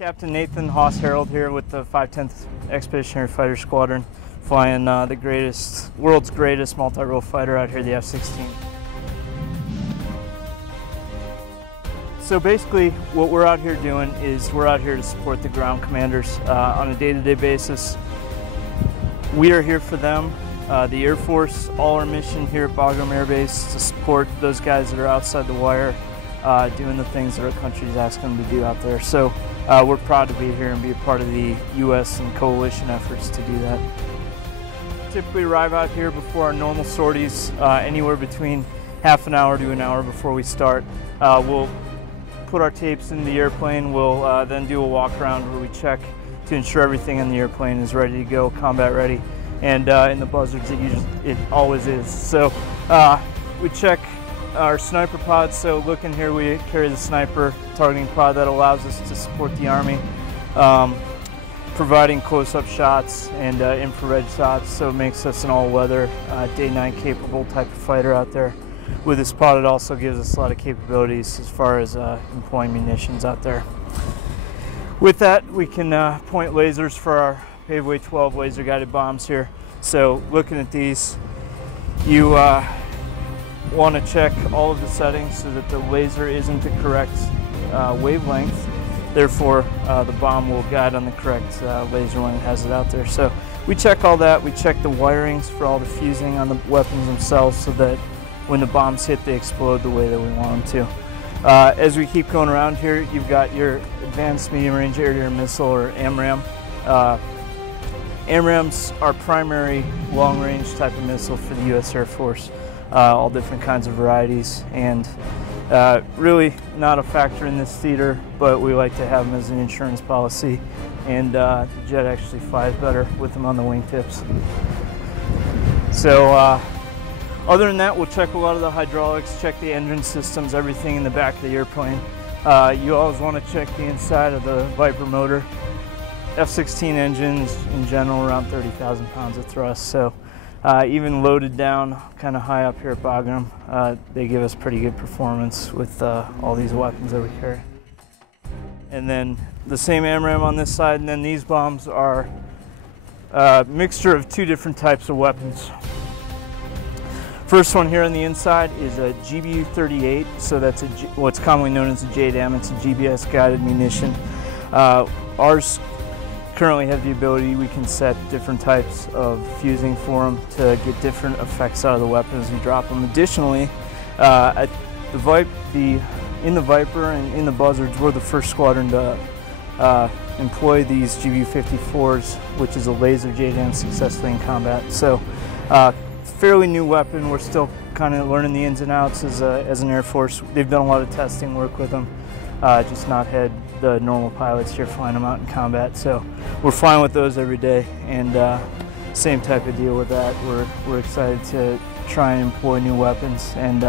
Captain Nathan Haas Harold here with the 510th Expeditionary Fighter Squadron, flying the world's greatest multi-role fighter out here, the F16. So basically what we're out here doing is we're out here to support the ground commanders on a day-to-day basis. We are here for them, the Air Force. All our mission here at Bagram Air Base to support those guys that are outside the wire, doing the things that our country is asking them to do out there. So we're proud to be here and be a part of the U.S. and coalition efforts to do that. Typically arrive out here before our normal sorties, anywhere between half an hour to an hour before we start. We'll put our tapes in the airplane. We'll then do a walk around where we check to ensure everything in the airplane is ready to go, combat ready. And in the buzzards, it always is. So we check our sniper pods. So look in here, we carry the sniper targeting pod that allows us to support the Army, providing close-up shots and infrared shots. So it makes us an all-weather, day-night capable type of fighter out there. With this pod, it also gives us a lot of capabilities as far as employing munitions out there. With that, we can point lasers for our Paveway 12 laser-guided bombs here. So looking at these, you want to check all of the settings so that the laser isn't the correct wavelength. Therefore, the bomb will guide on the correct laser when it has it out there. So we check all that. We check the wirings for all the fusing on the weapons themselves so that when the bombs hit, they explode the way that we want them to. As we keep going around here, you've got your Advanced Medium Range Air-to-Air Missile, or AMRAAM. AMRAAM's our primary long-range type of missile for the U.S. Air Force. All different kinds of varieties, and really not a factor in this theater, but we like to have them as an insurance policy, and the jet actually flies better with them on the wingtips. So other than that, we'll check a lot of the hydraulics, check the engine systems, everything in the back of the airplane. You always want to check the inside of the Viper motor. F16 engines in general around 30,000 pounds of thrust, so even loaded down kind of high up here at Bagram, they give us pretty good performance with all these weapons that we carry. And then the same AMRAAM on this side, and then these bombs are a mixture of two different types of weapons. First one here on the inside is a GBU-38, so that's what's commonly known as a JDAM. It's a GBS guided munition. Ours currently have the ability, we can set different types of fusing for them to get different effects out of the weapon as we drop them. Additionally, in the Viper and in the Buzzards, we're the first squadron to employ these GBU-54s, which is a laser JDAM, successfully in combat. So fairly new weapon. We're still kind of learning the ins and outs as an Air Force. They've done a lot of testing work with them, just not had the normal pilots here flying them out in combat. So we're flying with those every day, and same type of deal with that. We're excited to try and employ new weapons and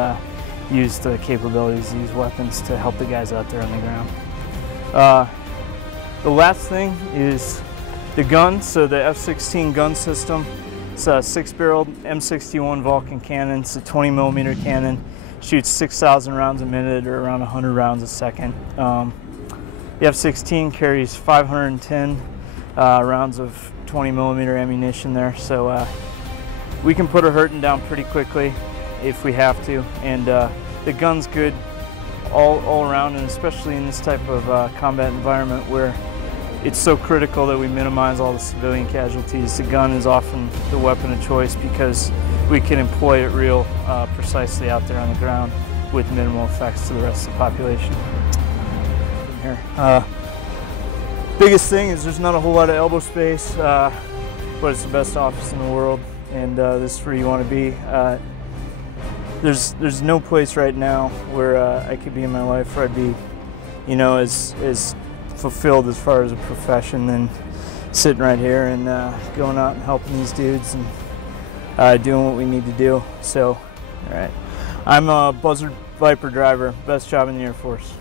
use the capabilities of these weapons to help the guys out there on the ground. The last thing is the gun. So the F16 gun system. It's a 6-barreled M61 Vulcan cannon. It's a 20mm cannon. Shoots 6,000 rounds a minute, or around 100 rounds a second. The F16 carries 510 rounds of 20mm ammunition there, so we can put a hurting down pretty quickly if we have to. And the gun's good all around, and especially in this type of combat environment where it's so critical that we minimize all the civilian casualties. The gun is often the weapon of choice because we can employ it real precisely out there on the ground with minimal effects to the rest of the population. Here. Biggest thing is there's not a whole lot of elbow space, but it's the best office in the world, and this is where you want to be. There's no place right now where I could be in my life where I'd be, you know, as fulfilled as far as a profession than sitting right here and going out and helping these dudes and doing what we need to do. So, all right, I'm a Buzzard Viper driver. Best job in the Air Force.